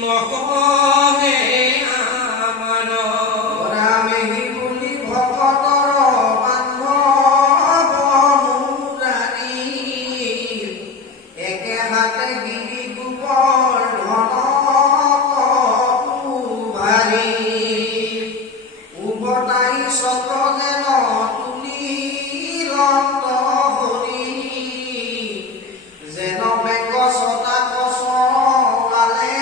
নকহে আমাৰ ৰামেহি বুলি ভকতৰ বান্ধৱ মুৰাৰী একে হাতে গিৰি গোবৰ ধন ভাৰী উভতাই চক্ৰ যেন তুলি লন্ত হৰি যেন বেগ ছটা কচলালে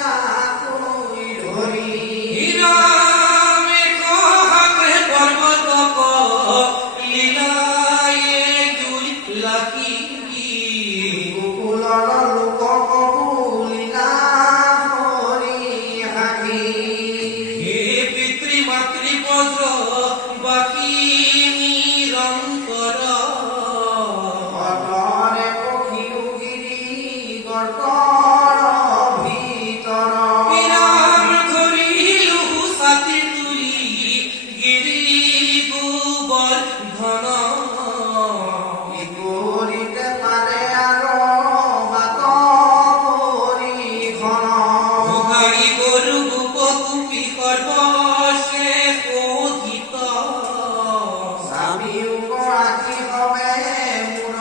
তাকৈ ধৰি হিৰামে কহাকে পৰ্বতক লীলায়ে জুই লাগি গোকুলৰ লোকক লীলা হৰি হাঁহি হে পিতৃ মাতৃ বজ্ৰ বাকী নিৰন্তৰ অতৰে পক্ষী উগিৰি গৰ্তৰ ভিতৰ হিৰাম ধৰিলো ছাতি তুলি গিৰি গোবৰ ধন ইকুৰিতে পাৰে আৰু বাট পৰিঘন ভোগাই গৰু গোপকুপি সৰ্বশেষ শোধিত স্বামী উপৰাধী হবে মোৰ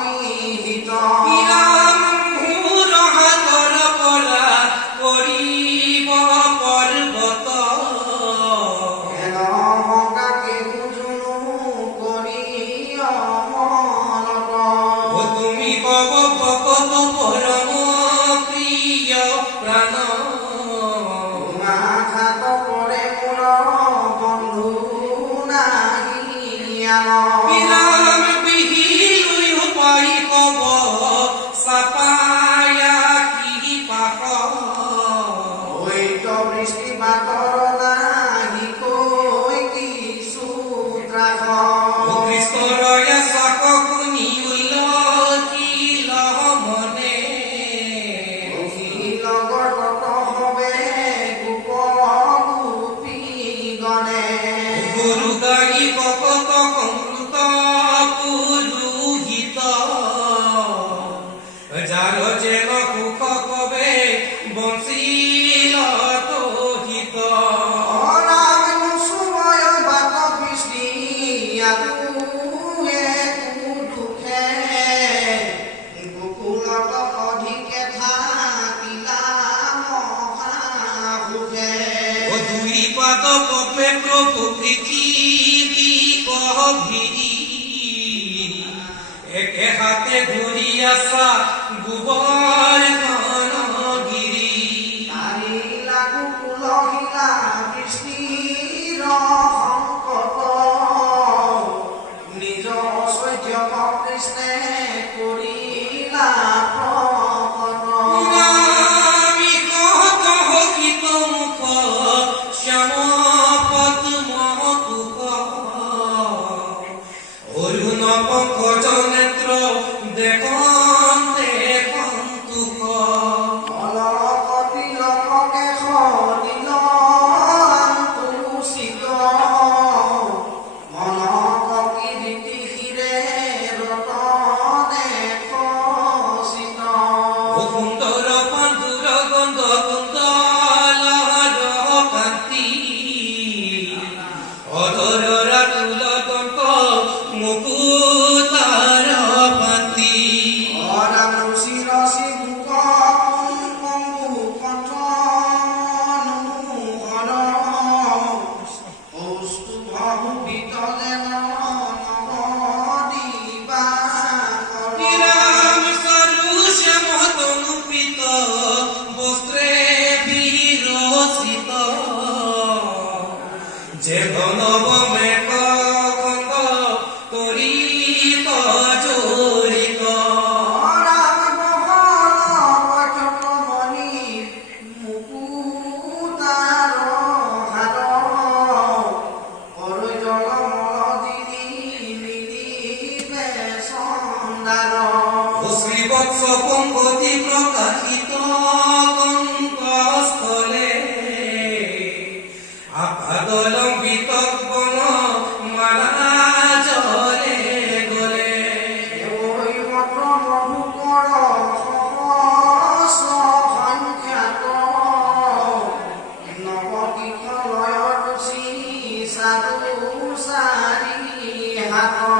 নিহিত হিৰাম মোৰ হাতৰ পৰা কৰিব পৰ্বত এনকাকে বুজুনো কৰি অমলত ও তুমি কব ভকত পৰম প্ৰিয় প্ৰাণ ঘাত কৰে মোৰ বন্ধু নাহিয়াল হিৰাম বিহিলৈ পাই কব চাপায়া কি পাক হৈত বৃষ্টি বাতৰ নাহি কৈ কিছু ত্ৰাস কৃষ্ণৰয়া চাক শুনি উল্লসিল মনে লগৰ কত হবে গোপী গণে গুৰু গাই ভকত সংকৃত পুৰোহিত যাৰ যেন সুখ কবে বঞ্চিল হিত ৰাম সুময় বাত বৃষ্টি আলুৱে দুখে গোকুলত অধিকে থাকিলা মহাসুখে ও দুই পাদ পপে প্ৰভু পৃথিবী কহিৰি একে হাতে ধৰি আসা গোবৰ ধন গিৰি তাৰি লাগু কুলহিলা বৃষ্টিৰ সংকট নিজ ঐশ্বৰ্য কৃষ্ণে কৰিলা প্ৰকট আমি কত হকিত মুখ শ্যাম পদ্ম কুক অৰুণ পঙ্কজ নেত্ৰ দেখন্তে কন্তুক অলকতি লককে সলিল আন্তুচিত মনক কীৰ্তি শিৰে ৰতনে খচিত সুন্দৰ বন্ধুৰ গন্ধ কুন্দলহৰ কান্তি অধৰৰ তুলদন্ত মুকুতাৰ পাতি অৰাম ৰুচি ৰচি মুখ কম্বু কণ্ঠনু হৰ কৌস্তুভ বিতলে নদিবা হিৰাম সৰু শ্যাম তনু si satu sari haton